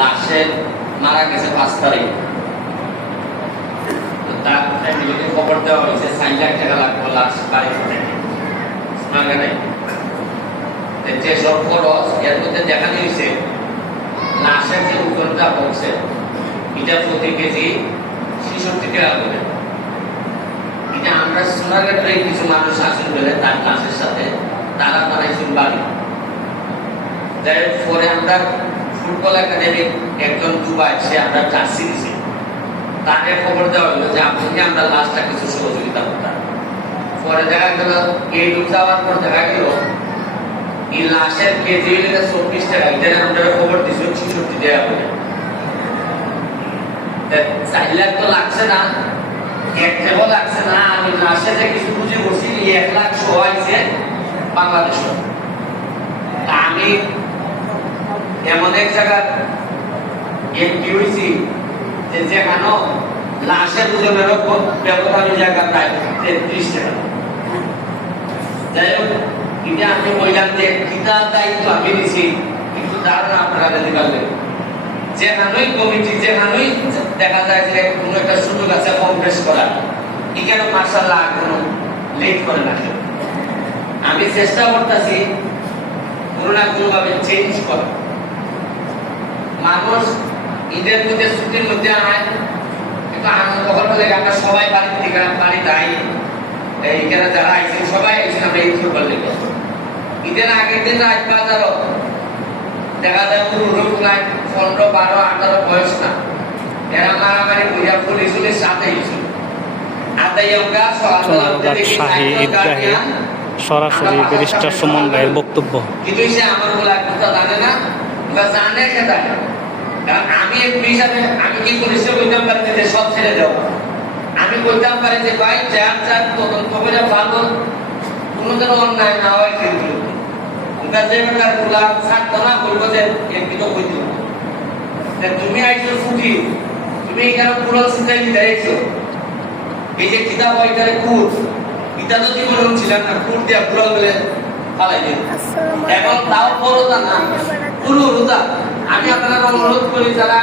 লাশের মারা গেছে পাঁচ তারিখ। তার খবর দেওয়া হয়েছে? সাইন লাখ টাকা লাগবে লাশ বাড়ি যেসব খরচ, এর মধ্যে দেখানো হয়েছে লাশের যে ওজনটা পড়ছে এটা প্রতি কেজি ছেষট্টি টাকা করে। এটা আমরা সোনারগাঁয়ে কিছু মানুষ আসেন বলে তার লাশের সাথে তারা বানাইছেন বাড়ি। যাই পরে আমরা ফুটবল একাডেমির একজন দুবাই, সে আমরা জার্সি দিছি। তাকে খবর দেওয়া হলো যে আপনি কি আমরা লাস্টটা কিছু সহযোগিতা করতাম। পরে দেখা গেল এই লোক যাওয়ার পর দেখা গেল, এই লাশের কেজি হইলে চব্বিশ টাকা এটা আমরা খবর দিছি ছেষট্টি টাকা করে। চার তো লাগছে না। এক টাকাও লাগছে না। আমি লাশে যে কিছু বুঝে এই এক লাখ সহ বাংলাদেশ। আমি এমন এক জায়গা এমপি হয়েছি যে যেখানে লাশের ওজনেরও ব্যবধান জায়গা প্রায় তেত্রিশ টাকা। যাই হোক এটা আমি বললাম যে কিতার দায়িত্ব আমি নিছি, কিন্তু ধারণা আপনারা দিতে পারবেন। যেখানেই কমিটি, যেখানেই দেখা যায় যে কোনো একটা সুযোগ আছে কংগ্রেস করার এখানে মার্শাল্লাহ এখনও লেট করে না আমি চেষ্টা করতেছি কোনো না কোনো ভাবে চেঞ্জ করা মানুষ ঈদের মধ্যে ছুটির মধ্যে আয়। কিন্তু আনন্দ আমরা সবাই বাড়ি থেকে বাড়ি যাই এইখানে যারা সবাই আমরা ঈদ ঈদের আগের দিন রাত বাজারও দেখা যায় পুরো প্রায় পনেরো বারো আঠারো বয়স না। এরা মারামারি করিয়া পুলিশ পুলিশ সাথে গেছিল সরাসরি ব্যারিস্টার সুমন রায়ের বক্তব্য। কিন্তু সে আমার বলে কথা জানে না? জানে জানে কারণ আমি এক হিসাবে আমি কি করি সে বলতাম পারি যে সব ছেড়ে দাও? আমি বলতাম পারি যে ভাই যার যার তদন্ত করে ভালো। কোনো যেন অন্যায় না হয় কিন্তু ওটা যে বেটারগুলা ছাড়তো না বলব যে এমপি তো হইত তুমি আইছো ছুটি তুমি এখানে পুরো সিস্টেম দিতে আইছো এই যে কিতাব ওইটারে কুর এটা তো জীবন ছিলেন না কুর দিয়া পুরো বলে ফালাই দিন এখন তাও বড়দা না। পুরো রোজা। আমি আপনারা অনুরোধ করি, যারা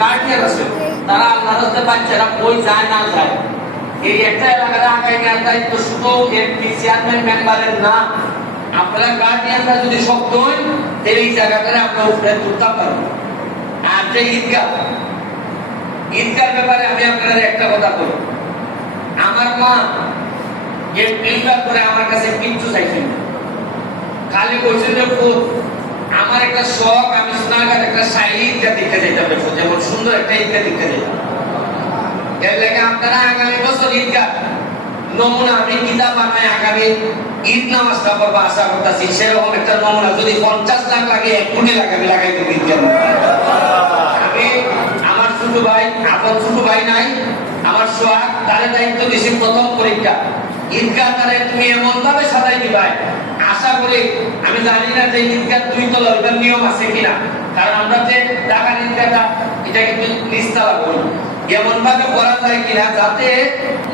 গার্ডিয়ান আছে তারা আল্লাহ রাস্তে বাচ্চারা কই যায় না যায়। এই একটা এলাকার আগাই নেওয়ার দায়িত্ব শুধু এমপি চেয়ারম্যান মেম্বারের না। আপনারা গার্ডিয়ানরা যদি শক্ত হন, তাহলে এই জায়গাটারে আমরা উপরে তুলতে পারব আর যে ঈদগাহ ঈদগার ব্যাপারে আমি আপনাদের একটা কথা বলি। আমার মা তিনবার করে আমার কাছে কিচ্ছু চাইছেন। খালি বলছেন যে আমার একটা শখ, আমি সোনারঘাট একটা ঈদগাহ দেখতে যেতাম দেখো, যেমন সুন্দর একটা দেখতে যেতাম। এর আপনারা আগামী বছর নমুনা, আমি কিতাব আগামী ঈদ আশা করতেছি সেরকম একটা নমুনা, যদি পঞ্চাশ লাখ লাগে, এক কোটি আমি লাগাই দেবো আমি, আমার ছোট ভাই, আপন ছোট ভাই নাই, আমার সোহাগ তারে দায়িত্ব দিছি প্রথম পরীক্ষা। ঈদগাহ তারে তুমি এমন ভাবে দিবাই আশা আমি জানি না যে ঈদগাহ দুই তলা নিয়ম আছে কিনা। কারণ আমরা যে ঢাকার ঈদগাহটা, এটা কিন্তু নিস্তালা করি এমন ভাবে করা যায় কিনা, যাতে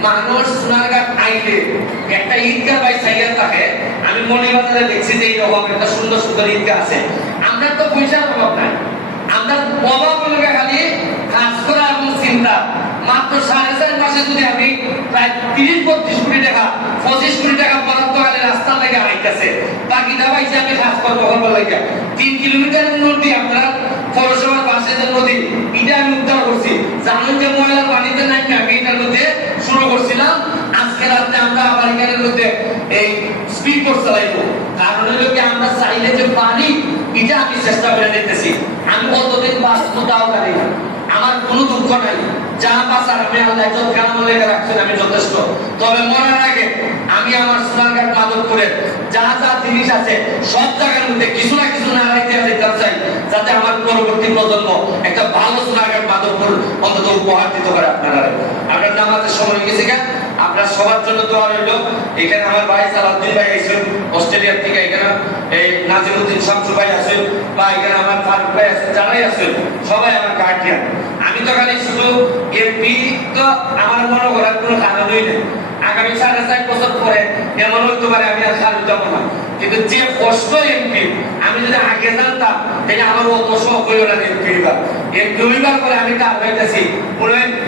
মানুষ সোনারঘাট আইলে একটা ঈদগাহ বাই সাইয়া থাকে। আমি মনিবাজারে দেখছি যে এইরকম একটা সুন্দর সুন্দর ঈদগাহ আছে। আমরা তো পয়সার অভাব নাই আমরা অভাব হলে খালি কাজ করা এবং চিন্তা মাত্র সাড়ে চার মাসে যদি আমি প্রায় তিরিশ বত্রিশ কোটি টাকা পঁচিশ কোটি টাকা বরাদ্দ খালি রাস্তা লেগে আইতেছে বাকিটা পাইছি, আমি কাজ করব করব লাগে তিন কিলোমিটারের নদী, আপনারা পৌরসভার পাশে যে নদী, এটা আমি উদ্ধার করছি। জানেন যে ময়লার পানিতে নাই আমি এটার মধ্যে শুরু করছিলাম। আজকে রাতে আমরা আবার এখানের মধ্যে এই স্পিড বোট চালাইবো। কারণ হলো কি, আমরা চাইলে যে পানি, এটা আমি চেষ্টা করে দেখতেছি। আমি কতদিন বাঁচবো তাও জানি না। আমার কোনো দুঃখ নাই। যা বাঁচার আমি আল্লাহ যত কেন লেগে রাখছেন আমি যথেষ্ট। তবে মরার আগে আমি আমার সোনারঘাট করে যা যা জিনিস আছে সব জায়গার মধ্যে কিছু না কিছু না রাখতে দিতে চাই, যাতে আমার পরবর্তী প্রজন্ম একটা ভালো সোনারঘাট মাধবপুর অন্তত উপহার দিতে পারে আপনারা। আপনার নামাজের সময় গেছে কেন আপনার সবার জন্য দোয়া রইল। এখানে আমার ভাই সালাউদ্দিন ভাই আছেন অস্ট্রেলিয়া থেকে এখানে, এই নাজিমুদ্দিন শামসু ভাই আছেন বা এখানে আমার ফারুক ভাই আছেন যারাই আছেন সবাই আমার গার্ডিয়ান আমি তো খালি শুধু এমপি তো আমার মনে করার কোনো কারণই নেই। আগামী সাড়ে চার বছর পরে এমন হইতে পারে আমি আর খালি যাব না। কিন্তু যে কষ্ট এমপি আমি যদি আগে জানতাম, তাহলে আমার অত শখ হইল না এমপি হইবার। এমপি হইবার পরে আমি কার হইতেছি? মনে হয়